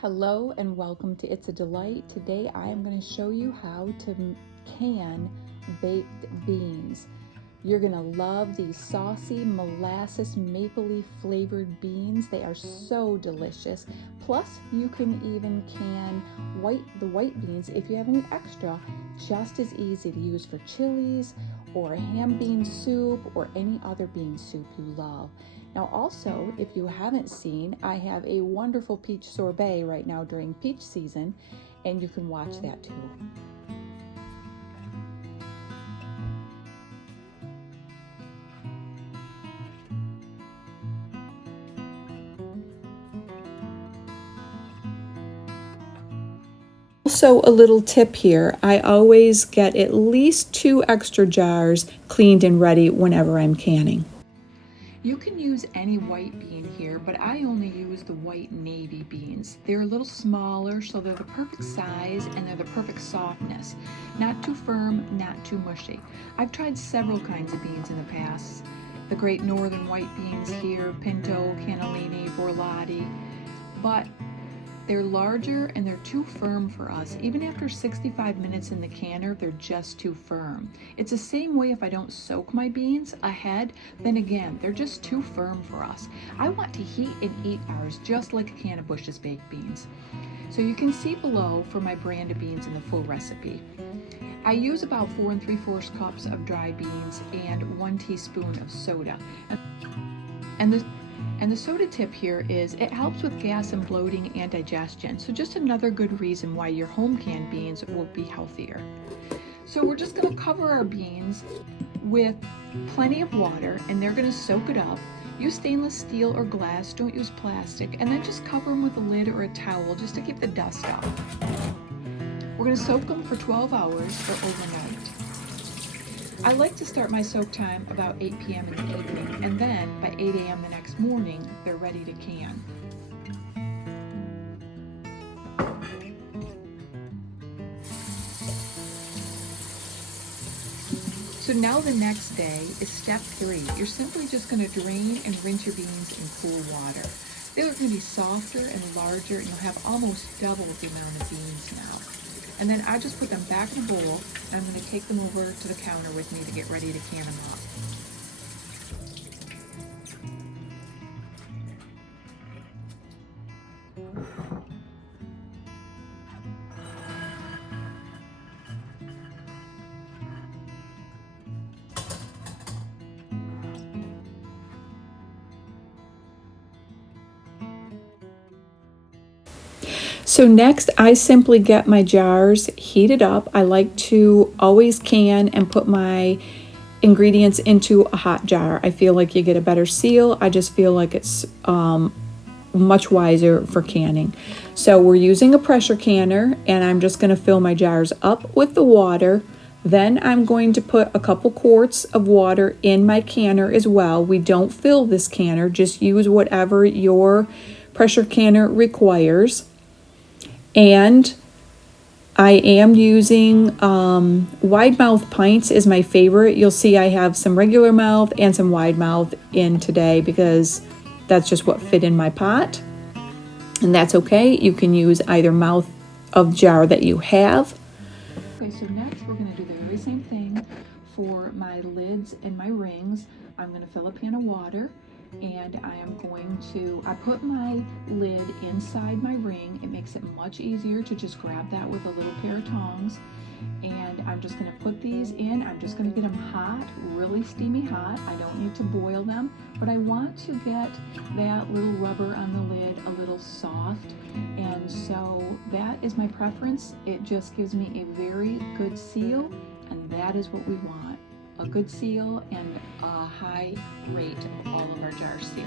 Hello and welcome to It's a Delight. Today I am going to show you how to can baked beans. You're going to love these saucy molasses mapley flavored beans. They are so delicious. Plus you can even can the white beans if you have any extra. Just as easy to use for chilies or ham bean soup or any other bean soup you love. Now also, if you haven't seen, I have a wonderful peach sorbet right now during peach season, and you can watch that too. Also, a little tip here, I always get at least 2 extra jars cleaned and ready whenever I'm canning. You can use any white bean here, but I only use the white navy beans. They're a little smaller, so they're the perfect size and they're the perfect softness. Not too firm, not too mushy. I've tried several kinds of beans in the past. The great northern white beans here, pinto, cannellini, borlotti, but they're larger and they're too firm for us. Even after 65 minutes in the canner, they're just too firm. It's the same way if I don't soak my beans ahead, then again, they're just too firm for us. I want to heat and eat ours just like a can of Bush's baked beans. So you can see below for my brand of beans in the full recipe. I use about 4 3/4 cups of dry beans and 1 teaspoon of soda. And the soda tip here is it helps with gas and bloating and digestion. So just another good reason why your home canned beans will be healthier. So we're just going to cover our beans with plenty of water and they're going to soak it up. Use stainless steel or glass, don't use plastic, and then just cover them with a lid or a towel just to keep the dust out. We're going to soak them for 12 hours or overnight. I like to start my soak time about 8 p.m. in the evening, and then by 8 a.m. the next morning, they're ready to can. So now the next day is step 3. You're simply just going to drain and rinse your beans in cool water. They're going to be softer and larger, and you'll have almost double the amount of beans now. And then I just put them back in a bowl, and I'm going to take them over to the counter with me to get ready to can them up. So next, I simply get my jars heated up. I like to always can and put my ingredients into a hot jar. I feel like you get a better seal. I just feel like it's much wiser for canning. So we're using a pressure canner, and I'm just going to fill my jars up with the water. Then I'm going to put a couple quarts of water in my canner as well. We don't fill this canner, just use whatever your pressure canner requires. And I am using wide mouth pints is my favorite. You'll see I have some regular mouth and some wide mouth in today because that's just what fit in my pot. And that's okay. You can use either mouth of jar that you have. Okay, so next we're going to do the very same thing for my lids and my rings. I'm going to fill a pan of water. And I put my lid inside my ring. It makes it much easier to just grab that with a little pair of tongs. And I'm just going to put these in. I'm just going to get them hot, really steamy hot. I don't need to boil them, but I want to get that little rubber on the lid a little soft. And so that is my preference. It just gives me a very good seal, and that is what we want. A good seal and a high rate of all of our jars sealing.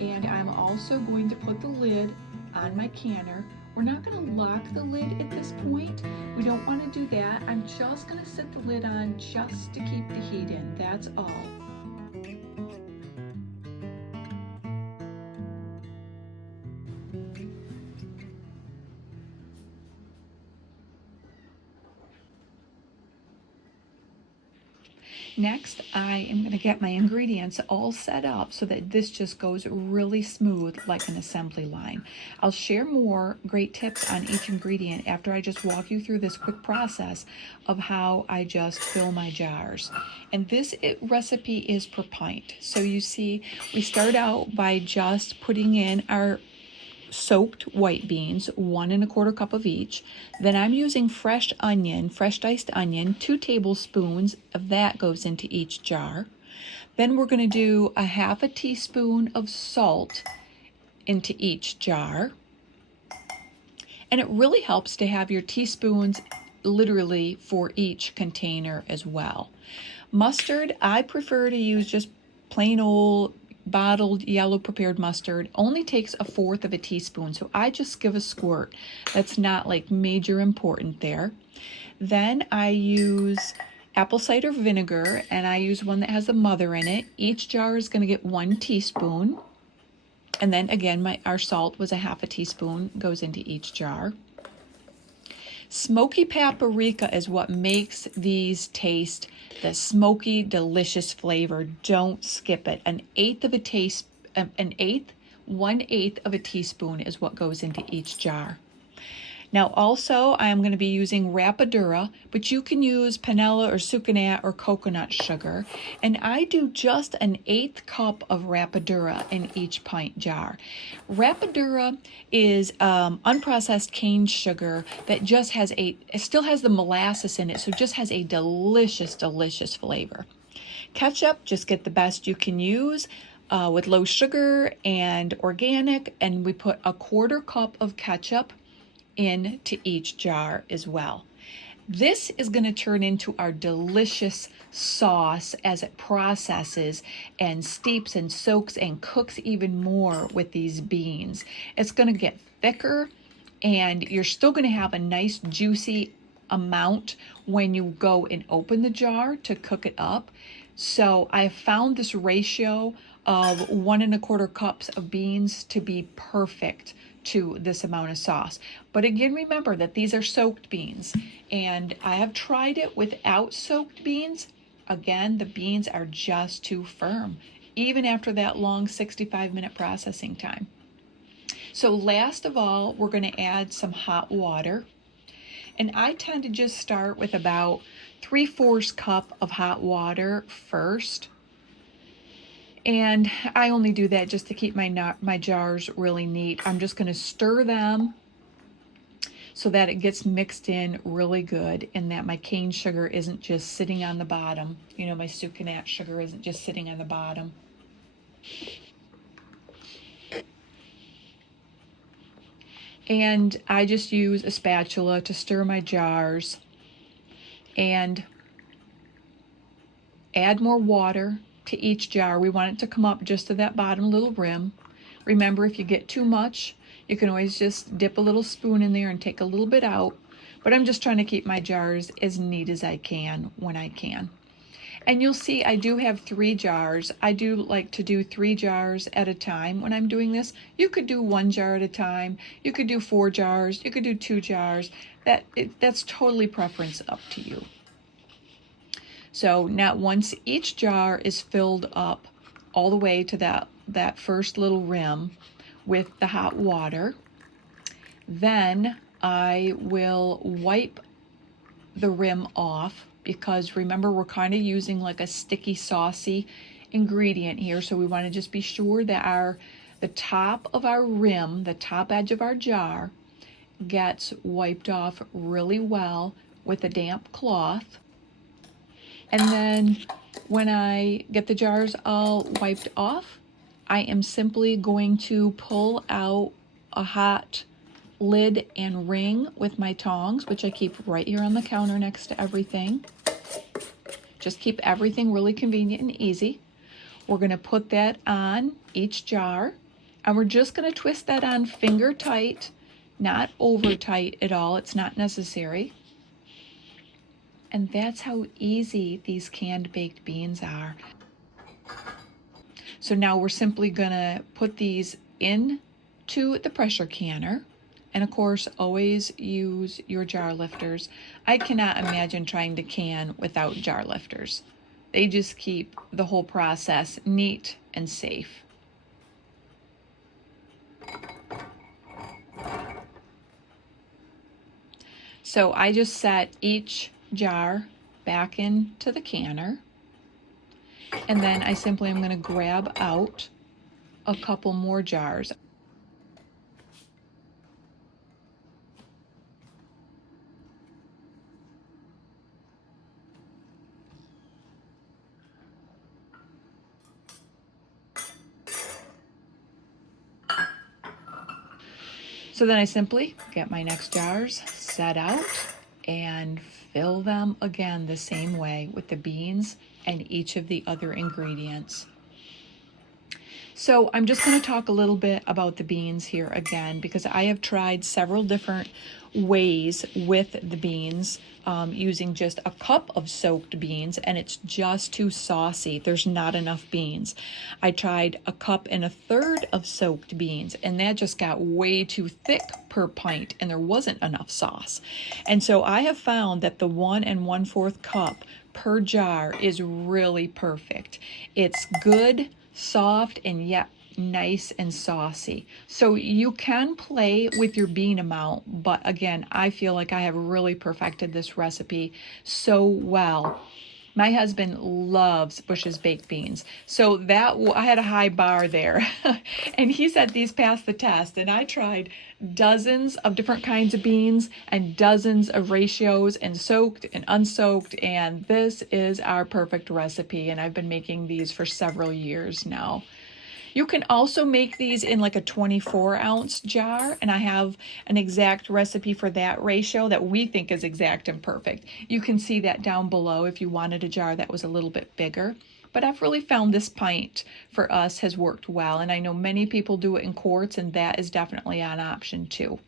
And I'm also going to put the lid on my canner. We're not going to lock the lid at this point. We don't want to do that. I'm just going to set the lid on just to keep the heat in. That's all. Next, I am going to get my ingredients all set up so that this just goes really smooth like an assembly line. I'll share more great tips on each ingredient after I just walk you through this quick process of how I just fill my jars. And this recipe is per pint. So you see, we start out by just putting in our soaked white beans, 1 1/4 cup of each. Then I'm using fresh diced onion, 2 tablespoons of that goes into each jar. Then we're going to do a 1/2 teaspoon of salt into each jar. And it really helps to have your teaspoons literally for each container as well. Mustard, I prefer to use just plain old bottled yellow prepared mustard. Only takes 1/4 teaspoon, so I just give a squirt. That's not like major important there. Then I use apple cider vinegar, and I use one that has a mother in it. Each jar is going to get 1 teaspoon. And then again, our salt was a 1/2 teaspoon, goes into each jar. Smoky paprika is what makes these taste the smoky, delicious flavor. Don't skip it. 1/8 of a teaspoon is what goes into each jar. Now also, I am going to be using rapadura, but you can use panela or sucanat or coconut sugar. And I do just 1/8 cup of rapadura in each pint jar. Rapadura is unprocessed cane sugar that just has it still has the molasses in it, so it just has a delicious, delicious flavor. Ketchup, just get the best you can use. With low sugar and organic, and we put 1/4 cup of ketchup into each jar as well. This is going to turn into our delicious sauce as it processes and steeps and soaks and cooks even more with these beans. It's going to get thicker, and you're still going to have a nice juicy amount when you go and open the jar to cook it up. So I have found this ratio of 1 1/4 cups of beans to be perfect to this amount of sauce. But again, remember that these are soaked beans, and I have tried it without soaked beans. Again, the beans are just too firm, even after that long 65-minute processing time. So last of all, we're going to add some hot water. And I tend to just start with about 3/4 cup of hot water first. And I only do that just to keep my jars really neat. I'm just going to stir them so that it gets mixed in really good, and that my cane sugar isn't just sitting on the bottom. You know, my sucanat sugar isn't just sitting on the bottom. And I just use a spatula to stir my jars and add more water to each jar. We want it to come up just to that bottom little rim. Remember, if you get too much, you can always just dip a little spoon in there and take a little bit out. But I'm just trying to keep my jars as neat as I can when I can. And you'll see I do have 3 jars. I do like to do 3 jars at a time when I'm doing this. You could do 1 jar at a time. You could do 4 jars. You could do 2 jars. That's totally preference up to you. So now once each jar is filled up all the way to that first little rim with the hot water, then I will wipe the rim off, because remember, we're kind of using like a sticky, saucy ingredient here. So we want to just be sure that the top of our rim, the top edge of our jar, gets wiped off really well with a damp cloth. And then when I get the jars all wiped off, I am simply going to pull out a hot lid and ring with my tongs, which I keep right here on the counter next to everything. Just keep everything really convenient and easy. We're going to put that on each jar, and we're just going to twist that on finger tight, not over tight at all. It's not necessary. And that's how easy these canned baked beans are. So now we're simply going to put these into the pressure canner. And of course, always use your jar lifters. I cannot imagine trying to can without jar lifters. They just keep the whole process neat and safe. So I just set each jar back into the canner, and then I simply am going to grab out a couple more jars. So then I simply get my next jars set out and fill them again the same way with the beans and each of the other ingredients. So I'm just going to talk a little bit about the beans here again, because I have tried several different ways with the beans, using just a cup of soaked beans, and it's just too saucy. There's not enough beans. I tried a cup and a third of soaked beans, and that just got way too thick per pint, and there wasn't enough sauce. And so I have found that the 1 1/4 cup per jar is really perfect. It's good, soft, and yet nice and saucy. So you can play with your bean amount, but again, I feel like I have really perfected this recipe so well. My husband loves Bush's baked beans, so that I had a high bar there. And he said these passed the test, and I tried dozens of different kinds of beans and dozens of ratios and soaked and unsoaked, and this is our perfect recipe, and I've been making these for several years now. You can also make these in like a 24-ounce jar, and I have an exact recipe for that ratio that we think is exact and perfect. You can see that down below if you wanted a jar that was a little bit bigger. But I've really found this pint for us has worked well, and I know many people do it in quarts, and that is definitely an option too.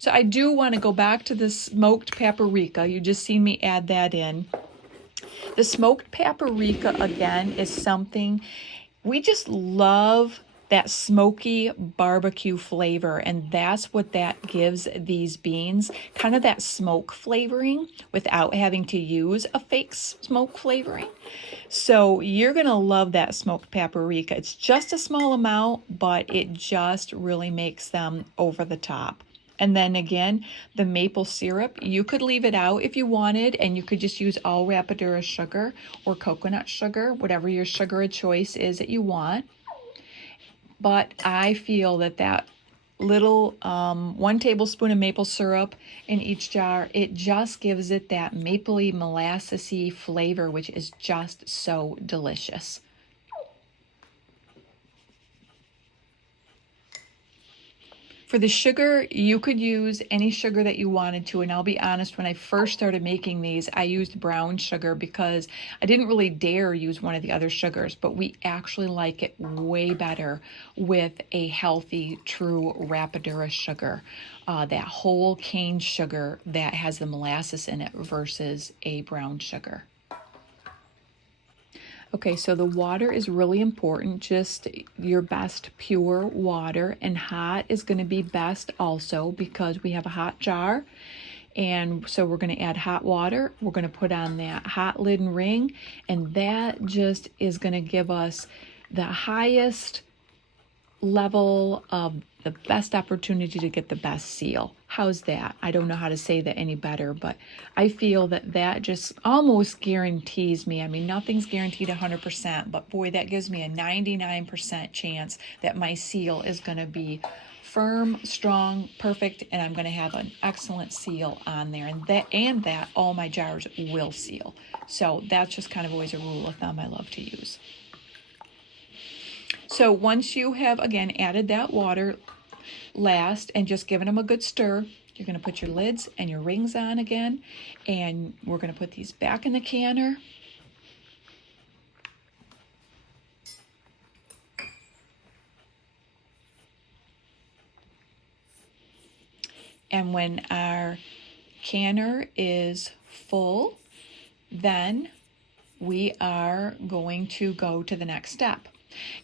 So I do want to go back to the smoked paprika. You just seen me add that in. The smoked paprika, again, is something we just love, that smoky barbecue flavor, and that's what that gives these beans, kind of that smoke flavoring without having to use a fake smoke flavoring. So you're gonna love that smoked paprika. It's just a small amount, but it just really makes them over the top. And then again, the maple syrup, you could leave it out if you wanted, and you could just use all rapadura sugar or coconut sugar, whatever your sugar of choice is that you want. But I feel that that little 1 tablespoon of maple syrup in each jar, it just gives it that mapley, molassesy flavor, which is just so delicious. For the sugar, you could use any sugar that you wanted to, and I'll be honest, when I first started making these, I used brown sugar because I didn't really dare use one of the other sugars, but we actually like it way better with a healthy, true rapadura sugar, that whole cane sugar that has the molasses in it versus a brown sugar. Okay, so the water is really important, just your best pure water, and hot is going to be best also because we have a hot jar. And so we're going to add hot water. We're going to put on that hot lid and ring, and that just is going to give us the highest level of the best opportunity to get the best seal. How's that? I don't know how to say that any better, but I feel that that just almost guarantees me. I mean, nothing's guaranteed 100%, but boy, that gives me a 99% chance that my seal is going to be firm, strong, perfect, and I'm going to have an excellent seal on there, and that all my jars will seal. So that's just kind of always a rule of thumb I love to use. So once you have, again, added that water last and just given them a good stir, you're going to put your lids and your rings on again, and we're going to put these back in the canner. And when our canner is full, then we are going to go to the next step.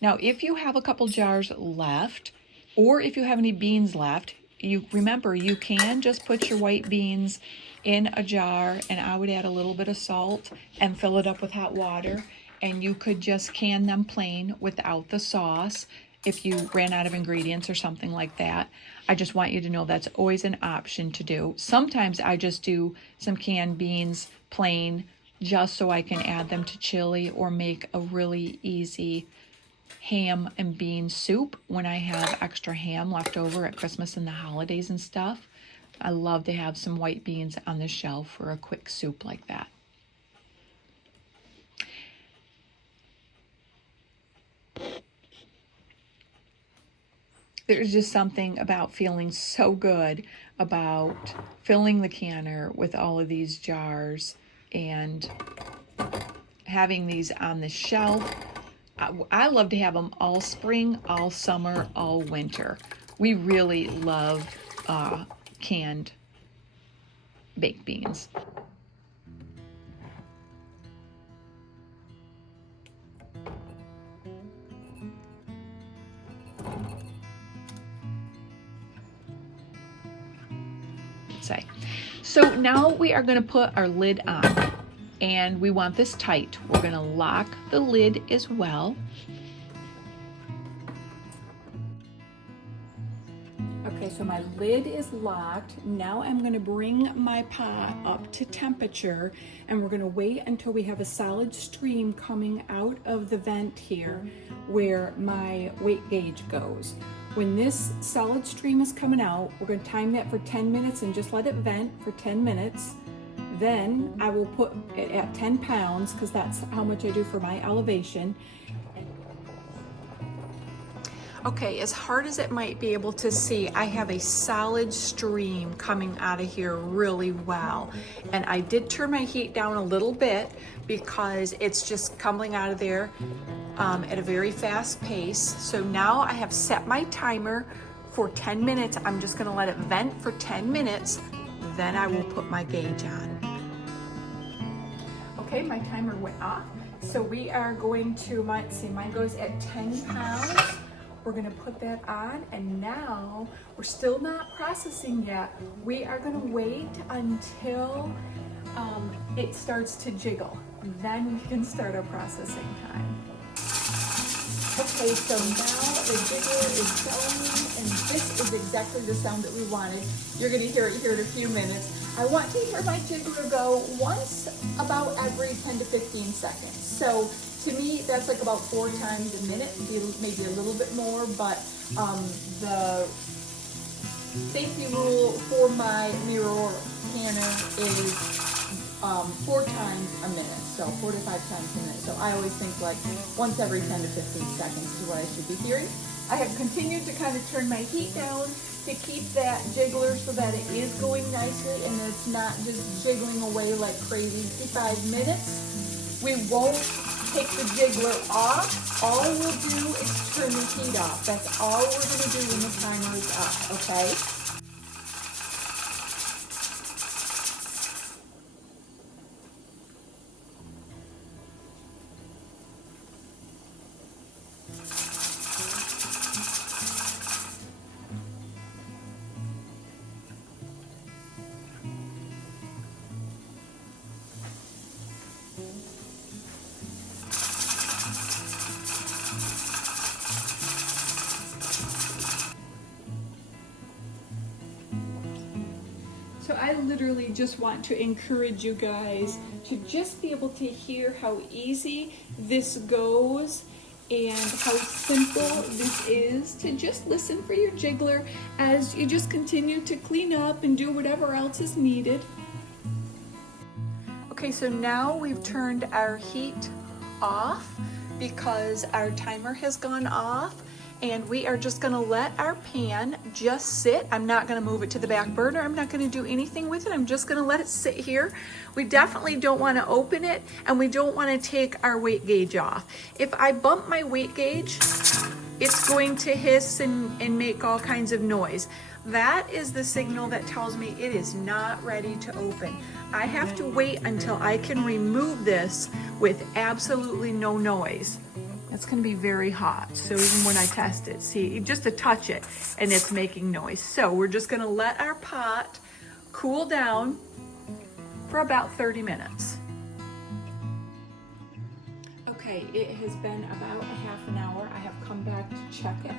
Now, if you have a couple jars left, or if you have any beans left, you remember you can just put your white beans in a jar, and I would add a little bit of salt and fill it up with hot water. And you could just can them plain without the sauce if you ran out of ingredients or something like that. I just want you to know that's always an option to do. Sometimes I just do some canned beans plain just so I can add them to chili or make a really easy ham and bean soup when I have extra ham left over at Christmas and the holidays and stuff. I love to have some white beans on the shelf for a quick soup like that. There's just something about feeling so good about filling the canner with all of these jars and having these on the shelf. I love to have them all spring, all summer, all winter. We really love canned baked beans. So now we are going to put our lid on, and we want this tight. We're going to lock the lid as well. Okay, so my lid is locked. Now I'm going to bring my pot up to temperature, and we're going to wait until we have a solid stream coming out of the vent here where my weight gauge goes. When this solid stream is coming out, we're going to time that for 10 minutes and just let it vent for 10 minutes. Then I will put it at 10 pounds because that's how much I do for my elevation. Okay, as hard as it might be able to see, I have a solid stream coming out of here really well. And I did turn my heat down a little bit because it's just coming out of there at a very fast pace. So now I have set my timer for 10 minutes. I'm just gonna let it vent for 10 minutes. Then I will put my gauge on. Okay, my timer went off. So we are going to, mine goes at 10 pounds. We're gonna put that on, and now we're still not processing yet. We are gonna wait until it starts to jiggle. Then we can start our processing time. Okay, so now the jiggler is going, and this is exactly the sound that we wanted. You're gonna hear it here in a few minutes. I want to hear my jiggler go once about every 10 to 15 seconds. So to me, that's like about 4 times a minute, maybe a little bit more, but the safety rule for my mirror canner is 4 times a minute, so 4 to 5 times a minute. So I always think like once every 10 to 15 seconds is what I should be hearing. I have continued to kind of turn my heat down to keep that jiggler so that it is going nicely and it's not just jiggling away like crazy. 55 minutes. We won't take the jiggler off. All we'll do is turn the heat off. That's all we're going to do when the timer is up, okay? So I literally just want to encourage you guys to just be able to hear how easy this goes and how simple this is to just listen for your jiggler as you just continue to clean up and do whatever else is needed. Okay, so now we've turned our heat off because our timer has gone off. And we are just gonna let our pan just sit. I'm not gonna move it to the back burner. I'm not gonna do anything with it. I'm just gonna let it sit here. We definitely don't wanna open it, and we don't wanna take our weight gauge off. If I bump my weight gauge, it's going to hiss and make all kinds of noise. That is the signal that tells me it is not ready to open. I have to wait until I can remove this with absolutely no noise. It's gonna be very hot, so even when I test it, see, just to touch it, and it's making noise. So we're just gonna let our pot cool down for about 30 minutes. Okay, it has been about a half an hour. I have come back to check it.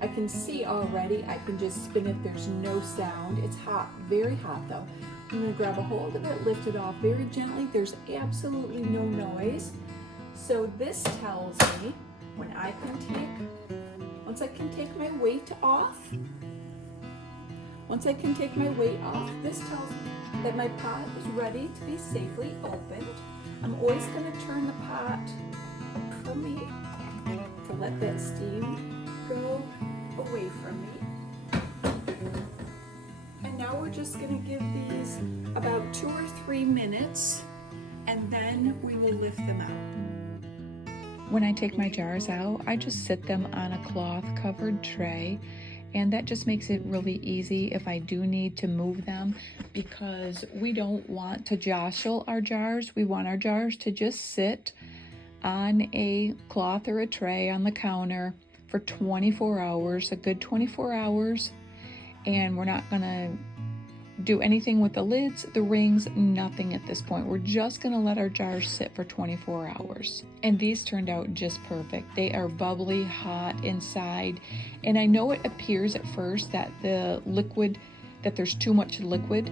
I can see already, I can just spin it. There's no sound. It's hot, very hot though. I'm gonna grab a hold of it, lift it off very gently. There's absolutely no noise. So this tells me once I can take my weight off, this tells me that my pot is ready to be safely opened. I'm always going to turn the pot for me to let that steam go away from me. And now we're just going to give these about 2 or 3 minutes, and then we will lift them out. When I take my jars out, I just sit them on a cloth covered tray, and that just makes it really easy if I do need to move them, because we don't want to jostle our jars. We want our jars to just sit on a cloth or a tray on the counter for 24 hours, a good 24 hours. And we're not gonna do anything with the lids, the rings, nothing at this point. We're just gonna let our jars sit for 24 hours. And these turned out just perfect. They are bubbly, hot inside. And I know it appears at first that there's too much liquid,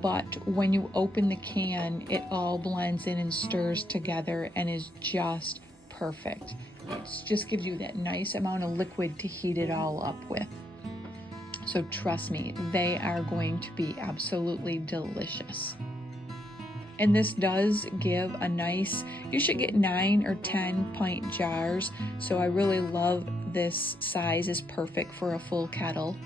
but when you open the can, it all blends in and stirs together and is just perfect. It just gives you that nice amount of liquid to heat it all up with. So trust me, they are going to be absolutely delicious. And this does give a nice, you should get 9 or 10 pint jars. So I really love this size, is perfect for a full kettle.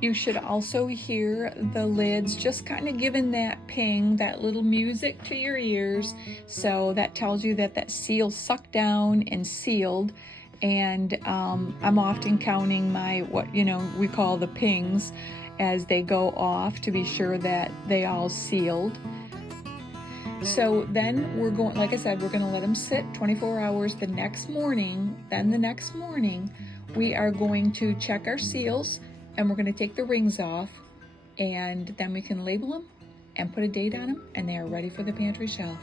You should also hear the lids just kind of giving that ping, that little music to your ears. So that tells you that that seal sucked down and sealed. And I'm often counting my, we call the pings as they go off to be sure that they all sealed. So then we're going, like I said, we're going to let them sit 24 hours. The next morning, we are going to check our seals, and we're going to take the rings off, and then we can label them and put a date on them, and they are ready for the pantry shelf.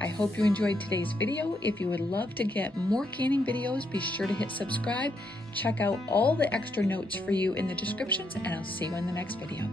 I hope you enjoyed today's video. If you would love to get more canning videos, be sure to hit subscribe. Check out all the extra notes for you in the descriptions, and I'll see you in the next video.